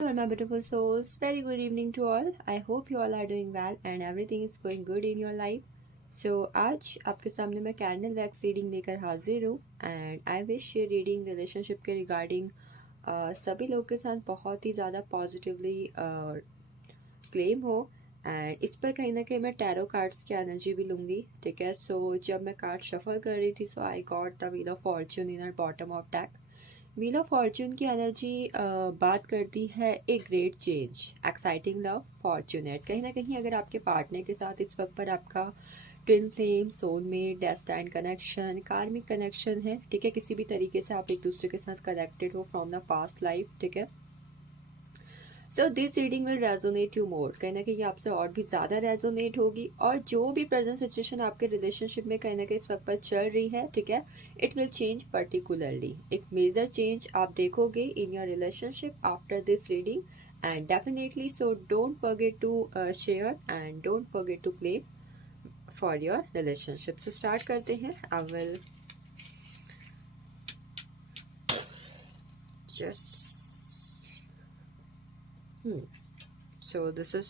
Hello, my beautiful souls. Very good evening to all. I hope you all are doing well and everything is going good in your life. So आज आपके सामने मैं candle wax reading लेकर हाजिर हूँ and I wish ये reading relationship के regarding सभी लोगों के साथ बहुत ही ज़्यादा पॉजिटिवली क्लेम हो एंड इस पर कहीं ना कहीं मैं टैरो कार्ड्स की एनर्जी भी लूँगी, ठीक है। सो जब मैं कार्ड शफल कर रही थी so I got the wheel of fortune in bottom of deck. Wheel of fortune की एनर्जी बात करती है a great change, exciting love, fortunate. कहीं ना कहीं अगर आपके पार्टनर के साथ इस वक्त पर आपका twin flame, soulmate, destined connection, karmic connection है, ठीक है, किसी भी तरीके से आप एक दूसरे के साथ कनेक्टेड हो फ्रॉम द पास्ट लाइफ, ठीक है। So this reading will resonate you more, कहीं ना कहीं आपसे और भी ज़्यादा रेजोनेट होगी। और जो भी प्रेजेंट सिचुएशन आपके रिलेशनशिप में कहीं ना कहीं इस वक्त पर चल रही है, ठीक है, इट विल चेंज पर्टिकुलरली। एक मेजर चेंज आप देखोगे in your relationship after this reading and definitely so don't forget to share and don't forget to play for your relationship. So start करते हैं। I will just so this is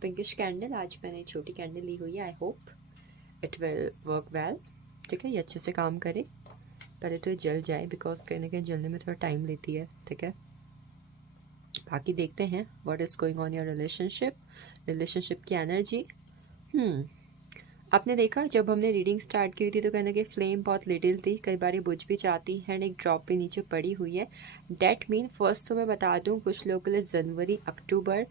pinkish candle. आज मैंने छोटी candle ली हुई है। I hope it will work well, ठीक है, ये अच्छे से काम करे। पहले तो ये जल जाए बिकॉज कहीं ना कहीं जलने में थोड़ा टाइम लेती है, ठीक है। बाकी देखते हैं what is going on your relationship की एनर्जी। आपने देखा जब हमने रीडिंग स्टार्ट की थी तो कहना कि फ्लेम बहुत लिटिल थी, कई बार बुझ भी जाती है एंड एक ड्रॉप भी नीचे पड़ी हुई है। डेट मीन फर्स्ट तो मैं बता दूं कुछ लोगों के लिए जनवरी, अक्टूबर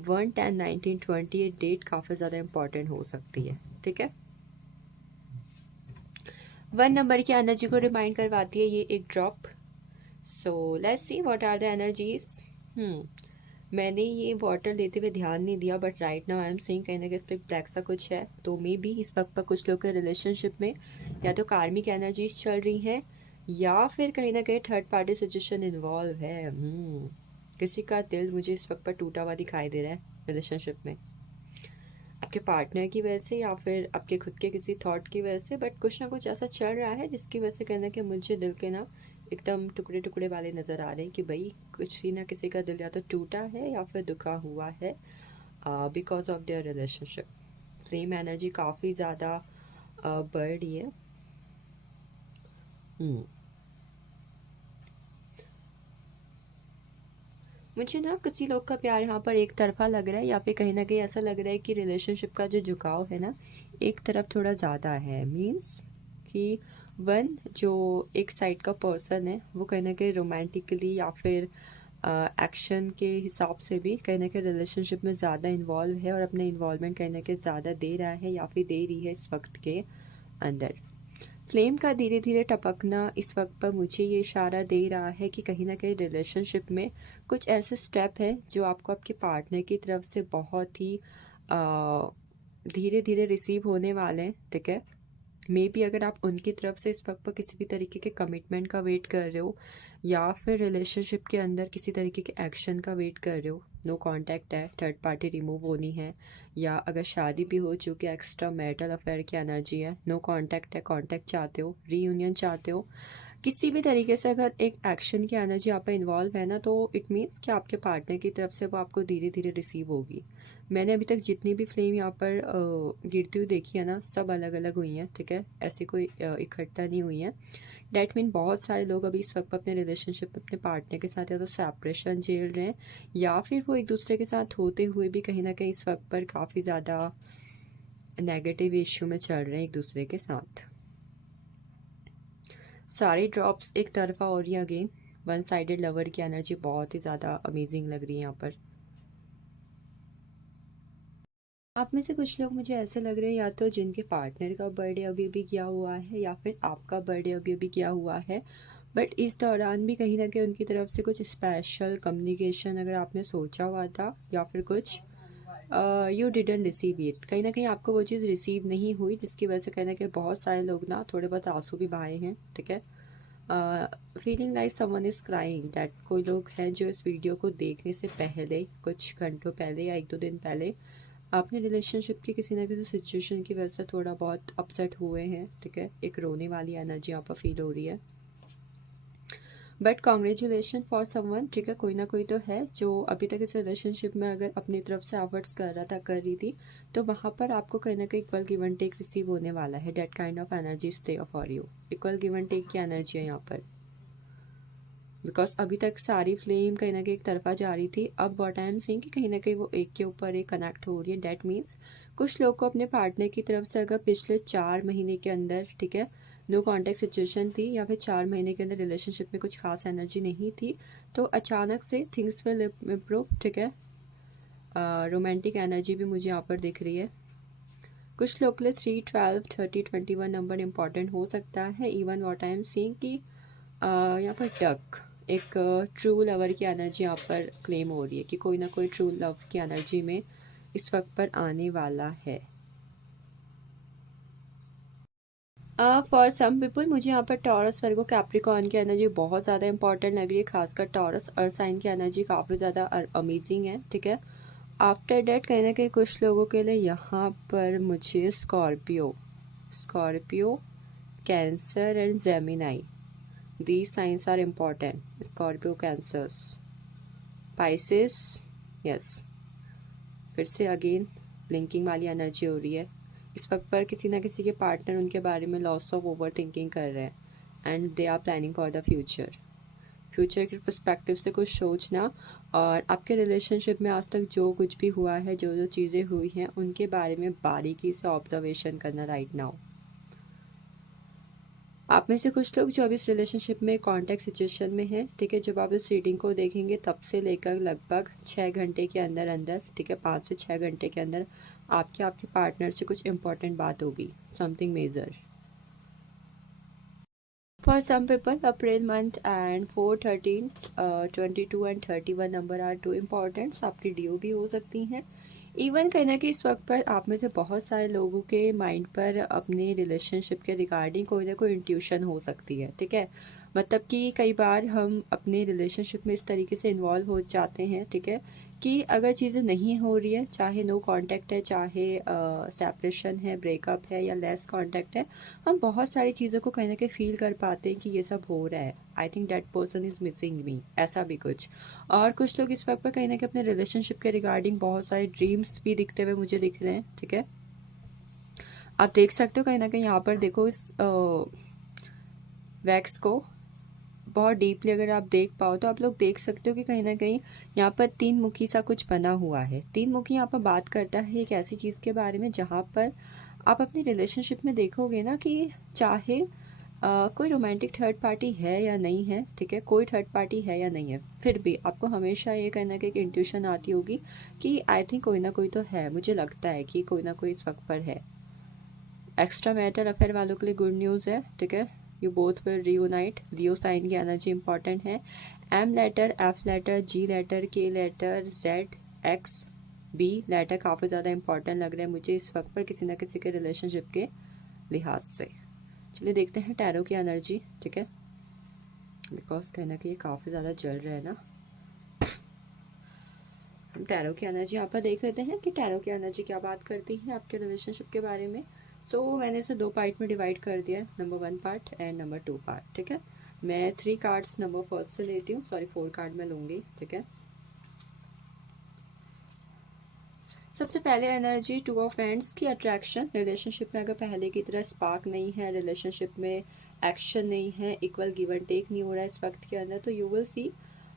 1, 10, 19, 20 ये डेट काफ़ी ज़्यादा इंपॉर्टेंट हो सकती है, ठीक है। 1 नंबर की एनर्जी को रिमाइंड करवाती है ये एक drop. So let's see what are the energies. मैंने ये वाटर लेते हुए ध्यान नहीं दिया but right now I am seeing कहीं ना कहीं इस पर ब्लैक सा कुछ है, तो मे बी इस वक्त पर कुछ लोग के रिलेशनशिप में या तो कार्मिक एनर्जीज चल रही हैं या फिर कहीं ना कहीं थर्ड पार्टी सिचुएशन इन्वॉल्व है। किसी का दिल मुझे इस वक्त पर टूटा हुआ दिखाई दे रहा है रिलेशनशिप में, आपके पार्टनर की वजह से या फिर आपके खुद के किसी थॉट की वजह से, बट कुछ ना कुछ ऐसा चल रहा है जिसकी वजह से कहना कि मुझे दिल के ना एकदम टुकड़े टुकड़े वाले नज़र आ रहे हैं कि भाई कुछ ही ना किसी का दिल या तो टूटा है या फिर दुखा हुआ है because of their relationship. Flame energy काफ़ी ज़्यादा बढ़ रही है। मुझे ना किसी लोग का प्यार यहाँ पर एक तरफा लग रहा है या फिर कहीं ना कहीं ऐसा लग रहा है कि रिलेशनशिप का जो झुकाव है ना एक तरफ थोड़ा ज़्यादा है। मीन्स कि वन जो एक साइड का पर्सन है वो कहीं ना कहीं रोमांटिकली या फिर एक्शन के हिसाब से भी कहीं ना कहीं रिलेशनशिप में ज़्यादा इन्वॉल्व है और अपने इन्वॉल्वमेंट कहीं ना कहीं ज़्यादा दे रहा है या फिर दे रही है इस वक्त के अंदर। फ्लेम का धीरे धीरे टपकना इस वक्त पर मुझे ये इशारा दे रहा है कि कहीं ना कहीं रिलेशनशिप में कुछ ऐसे स्टेप हैं जो आपको आपके पार्टनर की तरफ से बहुत ही धीरे धीरे रिसीव होने वाले हैं, ठीक है। मे बी अगर आप उनकी तरफ से इस वक्त पर किसी भी तरीके के कमिटमेंट का वेट कर रहे हो या फिर रिलेशनशिप के अंदर किसी तरीके के एक्शन का वेट कर रहे हो, नो कांटेक्ट है, थर्ड पार्टी रिमूव होनी है, या अगर शादी भी हो चुकी है, एक्स्ट्रा मैरिटल अफेयर की एनर्जी है, नो कांटेक्ट है, कांटेक्ट चाहते हो, रीयूनियन चाहते हो, किसी भी तरीके से अगर एक एक्शन की एनर्जी आप पे इन्वॉल्व है ना तो इट मीन्स कि आपके पार्टनर की तरफ से वो आपको धीरे धीरे रिसीव होगी। मैंने अभी तक जितनी भी फ्लेम यहाँ पर गिरती हुई देखी है ना सब अलग अलग हुई हैं, ठीक है, ऐसी कोई इकट्ठा नहीं हुई है। डैट मीन बहुत सारे लोग अभी इस वक्त अपने रिलेशनशिप में अपने पार्टनर के साथ या तो सेपरेशन झेल रहे हैं या फिर वो एक दूसरे के साथ होते हुए भी कहीं ना कहीं इस वक्त पर काफ़ी ज़्यादा नेगेटिव इश्यू में चल रहे हैं एक दूसरे के साथ। सारी ड्रॉप्स एक तरफा हो रही है। अगेन वन साइडेड लवर की एनर्जी बहुत ही ज़्यादा अमेजिंग लग रही है यहाँ पर। आप में से कुछ लोग मुझे ऐसे लग रहे हैं या तो जिनके पार्टनर का बर्थडे अभी अभी किया हुआ है या फिर आपका बर्थडे अभी अभी किया हुआ है, बट इस दौरान भी कहीं ना कहीं उनकी तरफ से कुछ स्पेशल कम्युनिकेशन अगर आपने सोचा हुआ था या फिर कुछ यू डिडंट रिसीव इट, कहीं ना कहीं आपको वो चीज़ रिसीव नहीं हुई जिसकी वजह से कहीं ना कहीं बहुत सारे लोग ना थोड़े बहुत आंसू भी बहाए हैं, ठीक है। Feeling like someone is crying that, कोई लोग हैं जो इस वीडियो को देखने से पहले कुछ घंटों पहले या एक दो दिन पहले अपने रिलेशनशिप की किसी ना किसी सिचुएशन की वजह से थोड़ा बहुत अपसेट हुए हैं, ठीक है। एक रोने वाली एनर्जी यहाँ पर फील हो रही है। बट कॉन्ग्रेचुलेशन फॉर समवन, ठीक है, कोई ना कोई तो है जो अभी तक इस रिलेशनशिप में अगर अपनी तरफ से एफर्ट्स कर रहा था, कर रही थी, तो वहाँ पर आपको कहीं ना कहीं equal give and take receive होने वाला है। That kind of energy stay for you, equal give and take की एनर्जी है यहाँ पर। बिकॉज अभी तक सारी फ्लेम कहीं ना कहीं एक तरफा जा रही थी, अब व्हाट आई एम सीइंग कि कहीं ना कहीं वो एक के ऊपर एक कनेक्ट हो रही है। डेट मीन्स कुछ लोग को अपने पार्टनर की तरफ से अगर पिछले 4 महीने के अंदर, ठीक है, नो कॉन्टैक्ट सिचुएशन थी, या फिर 4 महीने के अंदर रिलेशनशिप में कुछ खास एनर्जी नहीं थी, तो अचानक से थिंग्स विल इम्प्रूव, ठीक है। रोमांटिक एनर्जी भी मुझे यहाँ पर दिख रही है। कुछ लोग के लिए 3, 12, 30, 21 नंबर इंपॉर्टेंट हो सकता है। Even what I am seeing कि यहाँ पर डक एक ट्रू लवर की एनर्जी यहाँ पर क्लेम हो रही है कि कोई ना कोई ट्रू लव की एनर्जी में इस वक्त पर आने वाला है। फॉर सम पीपल मुझे यहाँ पर टॉरस, वर्गो, कैप्रिकॉर्न की एनर्जी बहुत ज़्यादा इंपॉर्टेंट लग रही है। खासकर टॉरस अर्थ साइन की एनर्जी काफ़ी ज़्यादा अमेजिंग है, ठीक है। आफ्टर डेट कहीं ना कहीं कुछ लोगों के लिए यहाँ पर मुझे Scorpio, cancer and Gemini, these signs are important. Scorpio, Cancers, Pisces, yes, फिर से अगेन ब्लिंकिंग वाली एनर्जी हो रही है। इस वक्त पर किसी ना किसी के पार्टनर उनके बारे में लॉस ऑफ ओवर थिंकिंग कर रहे हैं and they are planning for the future के पर्सपेक्टिव से कुछ सोचना, और आपके रिलेशनशिप में आज तक जो कुछ भी हुआ है, जो जो चीज़ें हुई हैं, उनके बारे में बारीकी से ऑब्जर्वेशन करना राइट नाउ। आप में से कुछ लोग जो अभी इस रिलेशनशिप में कॉन्टैक्ट सिचुएशन में है, ठीक है, जब आप इस रीडिंग को देखेंगे तब से लेकर लगभग 6 घंटे के अंदर अंदर, ठीक है, 5 से 6 घंटे के अंदर आपके पार्टनर से कुछ इंपॉर्टेंट बात होगी, something major. For some people April month and 4, 13, 22 and 31 number are too importants. आपकी ड्यू भी हो सकती हैं। इवन कहीं ना कहीं इस वक्त पर आप में से बहुत सारे लोगों के माइंड पर अपने रिलेशनशिप के रिगार्डिंग कोई ना कोई इंट्यूशन हो सकती है, ठीक है। मतलब कि कई बार हम अपने रिलेशनशिप में इस तरीके से इन्वॉल्व हो जाते हैं, ठीक है, कि अगर चीज़ें नहीं हो रही है, चाहे नो कांटेक्ट है, चाहे सेपरेशन है, ब्रेकअप है, या लेस कांटेक्ट है, हम बहुत सारी चीज़ों को कहीं ना कहीं फील कर पाते हैं कि ये सब हो रहा है। I think that person is missing मी, ऐसा भी कुछ। और कुछ लोग इस वक्त पर कहीं ना कहीं अपने रिलेशनशिप के रिगार्डिंग बहुत सारे ड्रीम्स भी दिखते हुए मुझे दिख रहे हैं, ठीक है। आप देख सकते हो कहीं ना कहीं यहाँ पर देखो इस वैक्स को बहुत डीपली अगर आप देख पाओ तो आप लोग देख सकते हो कि कहीं ना कहीं यहाँ पर 3 मुखी सा कुछ बना हुआ है। 3 मुखी यहाँ पर बात करता है एक ऐसी चीज़ के बारे में जहाँ पर आप अपनी रिलेशनशिप में देखोगे ना कि चाहे कोई रोमांटिक थर्ड पार्टी है या नहीं है, ठीक है, कोई थर्ड पार्टी है या नहीं है, फिर भी आपको हमेशा ये कहना कि एक इंट्यूशन आती होगी कि आई थिंक कोई ना कोई तो है, मुझे लगता है कि कोई ना कोई इस वक्त पर है। एक्स्ट्रा मैरिटल अफेयर वालों के लिए गुड न्यूज़ है, ठीक है, you both will reunite. Leo sign की एनर्जी इंपॉर्टेंट है। M letter, F letter, G letter, K letter, Z, X, B letter काफ़ी ज़्यादा इंपॉर्टेंट लग रहा है मुझे इस वक्त पर किसी ना किसी के रिलेशनशिप के लिहाज से। चलिए देखते हैं टैरो की एनर्जी, ठीक है, बिकॉज कहना कि ये काफ़ी ज़्यादा जल रहा है ना। हम टैरो की एनर्जी यहाँ पर देख लेते हैं कि टैरो की एनर्जी क्या बात करती है आपके रिलेशनशिप के बारे में। मैंने इसे 2 पार्ट में डिवाइड कर दिया है, number 1 part and number 2 part, ठीक है। मैं 3 कार्ड्स नंबर फर्स्ट से लेती हूँ, 4 कार्ड मैं लूँगी, ठीक है। सबसे पहले एनर्जी 2 ऑफ हैंड्स की अट्रैक्शन। रिलेशनशिप में अगर पहले की तरह स्पार्क नहीं है, रिलेशनशिप में एक्शन नहीं है, इक्वल गिव एंड टेक नहीं हो रहा है इस वक्त के अंदर, तो you will see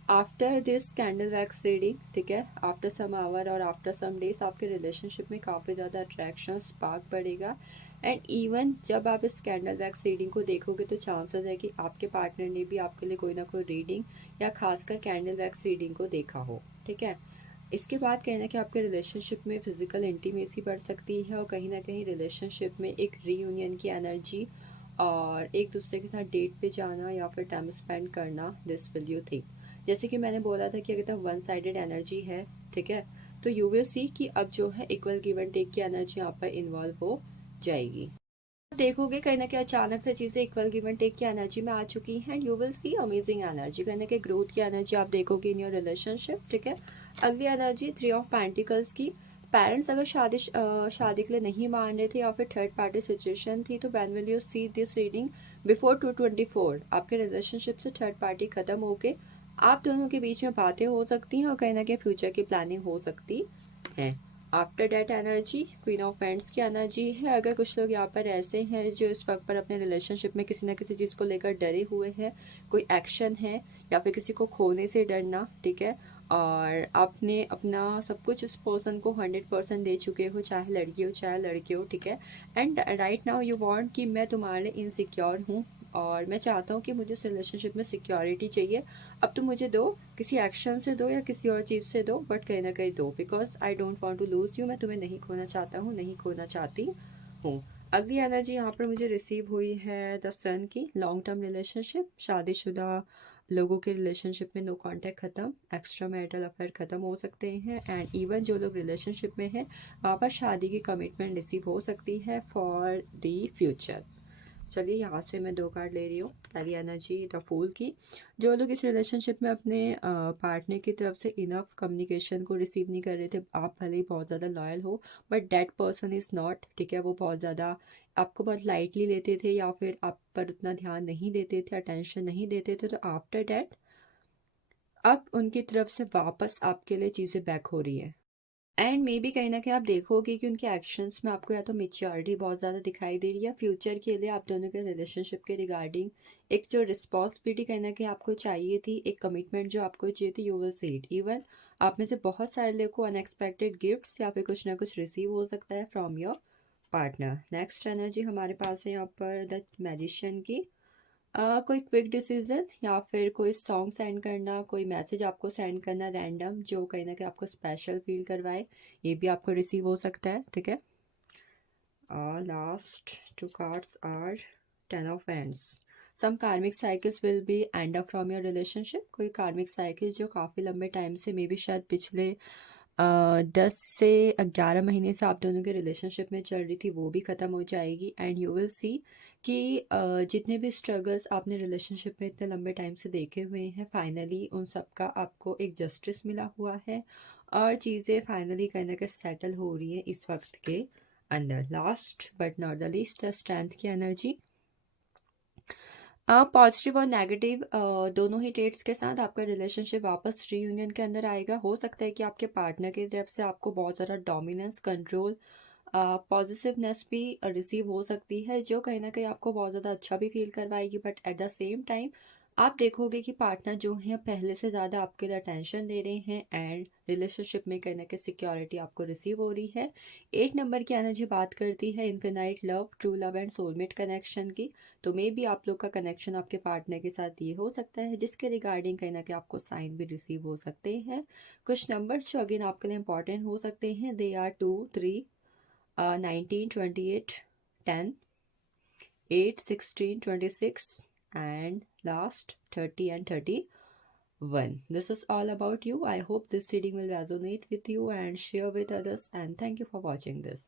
after this candle wax reading, ठीक है, आफ्टर सम आवर और आफ्टर सम डेज आपके रिलेशनशिप में काफ़ी ज़्यादा अट्रैक्शन स्पार्क बढ़ेगा। एंड इवन जब आप इस कैंडल वैक्स रीडिंग को देखोगे तो चांसेस है कि आपके पार्टनर ने भी आपके लिए कोई ना कोई रीडिंग या खासकर कैंडल वैक्स रीडिंग को देखा हो, ठीक है। इसके बाद कहीं ना कहीं आपके रिलेशनशिप में फिजिकल इंटीमेसी बढ़ सकती है, और कहीं ना कहीं रिलेशनशिप में एक रीयूनियन की एनर्जी और एक दूसरे के साथ डेट पे जाना या फिर टाइम स्पेंड करना, दिस विल यू थिंक। जैसे कि मैंने बोला था कि अगर वन साइडेड एनर्जी है, ठीक है, तो यू विल सी कि अब जो है इक्वल गिव एंड टेक की एनर्जी यहाँ पर इन्वॉल्व हो जाएगी। देखोगे कहीं ना कहीं अचानक से चीजें इक्वल गिव एंड टेक की एनर्जी में आ चुकी हैं। You will see amazing energy, कहीं ना कहीं ग्रोथ की एनर्जी आप देखोगे इन योर रिलेशनशिप, ठीक है। अगली एनर्जी 3 ऑफ पेंटिकल्स की। पेरेंट्स अगर शादी के लिए नहीं मान रहे थे या फिर थर्ड पार्टी सिचुएशन थी, तो when will you see this reading before 224 आपके रिलेशनशिप से थर्ड पार्टी खत्म होके आप दोनों के बीच में बातें हो सकती हैं और कहीं ना कहीं फ्यूचर की प्लानिंग हो सकती है। After that energy queen of friends की एनर्जी है। अगर कुछ लोग यहाँ पर ऐसे हैं जो इस वक्त पर अपने रिलेशनशिप में किसी ना किसी चीज़ को लेकर डरे हुए हैं, कोई एक्शन है या फिर किसी को खोने से डरना, ठीक है, और आपने अपना सब कुछ उस पर्सन को 100% दे चुके हो, चाहे लड़की हो चाहे लड़के हो, ठीक है, and right now you want कि मैं तुम्हारे लिए इनसिक्योर हूँ और मैं चाहता हूँ कि मुझे इस रिलेशनशिप में सिक्योरिटी चाहिए, अब तुम मुझे दो, किसी एक्शन से दो या किसी और चीज़ से दो, बट कहीं ना कहीं दो, because I don't want to lose you, मैं तुम्हें नहीं खोना चाहता हूँ, नहीं खोना चाहती हूँ। अगली एनर्जी यहाँ पर मुझे रिसीव हुई है द सन की। लॉन्ग टर्म रिलेशनशिप, शादीशुदा लोगों के रिलेशनशिप में नो कांटेक्ट खत्म, एक्स्ट्रा मैरिटल अफेयर खत्म हो सकते हैं, एंड इवन जो लोग रिलेशनशिप में हैं वापस शादी की कमिटमेंट रिसीव हो सकती है फॉर द फ्यूचर। चलिए यहाँ से मैं 2 कार्ड ले रही हूँ। पहली एनर्जी द फूल की। जो लोग इस रिलेशनशिप में अपने पार्टनर की तरफ से इनफ कम्युनिकेशन को रिसीव नहीं कर रहे थे, आप भले ही बहुत ज़्यादा लॉयल हो but that person is not, ठीक है, वो बहुत ज़्यादा आपको बहुत लाइटली लेते थे या फिर आप पर उतना ध्यान नहीं देते थे, अटेंशन नहीं देते थे, तो आफ्टर डैट अब उनकी तरफ से वापस आपके लिए चीज़ें बैक हो रही है। एंड मे बी कहीं ना कहीं आप देखोगे कि उनके एक्शंस में आपको या तो मेच्योरिटी बहुत ज़्यादा दिखाई दे रही है, फ्यूचर के लिए आप दोनों के रिलेशनशिप के रिगार्डिंग एक जो रिस्पॉन्सिबिलिटी कहीं ना कहीं आपको चाहिए थी, एक कमिटमेंट जो आपको चाहिए थी, you will see it. Even आप में से बहुत सारे लोगों को अनएक्सपेक्टेड गिफ्ट्स या फिर कुछ ना कुछ रिसीव हो सकता है from your partner. Next energy हमारे पास है यहाँ पर द मैजिशियन की। कोई क्विक डिसीजन या फिर कोई सॉन्ग सेंड करना, कोई मैसेज आपको सेंड करना रैंडम जो कहीं ना कहीं आपको स्पेशल फील करवाए, ये भी आपको रिसीव हो सकता है, ठीक है। Last 2 cards are 10 of hands. Some karmic cycles will be end up from your relationship. कोई कार्मिक साइकिल जो काफ़ी लंबे टाइम से मे बी शायद पिछले 10 से 11 महीने से आप दोनों के रिलेशनशिप में चल रही थी, वो भी ख़त्म हो जाएगी, एंड यू विल सी कि जितने भी स्ट्रगल्स आपने रिलेशनशिप में इतने लंबे टाइम से देखे हुए हैं, फाइनली उन सब का आपको एक जस्टिस मिला हुआ है और चीज़ें फाइनली कहीं ना कहीं सेटल हो रही हैं इस वक्त के अंदर। Last but not the least the strength की एनर्जी। पॉजिटिव और नेगेटिव दोनों ही ट्रेड्स के साथ आपका रिलेशनशिप वापस रीयूनियन के अंदर आएगा। हो सकता है कि आपके पार्टनर की तरफ से आपको बहुत ज़्यादा डोमिनेंस, कंट्रोल, पॉजिटिवनेस भी रिसीव हो सकती है जो कहीं ना कहीं आपको बहुत ज़्यादा अच्छा भी फील करवाएगी, but at the same time आप देखोगे कि पार्टनर जो है पहले से ज़्यादा आपके लिए अटेंशन दे रहे हैं एंड रिलेशनशिप में कहीं ना कहीं सिक्योरिटी आपको रिसीव हो रही है। 8 नंबर की एनर्जी बात करती है infinite love, true love and soulmate connection की। तो मे बी आप लोग का कनेक्शन आपके पार्टनर के साथ ये हो सकता है जिसके रिगार्डिंग कहीं ना कहीं आपको साइन भी रिसीव हो सकते हैं। कुछ नंबर्स जो अगेन आपके लिए इंपॉर्टेंट हो सकते हैं, they are 2, 3, 19, 28, 10, 8, 16, 26 and last 30 and 31. This is all about you. I hope this reading will resonate with you and share with others, and thank you for watching this.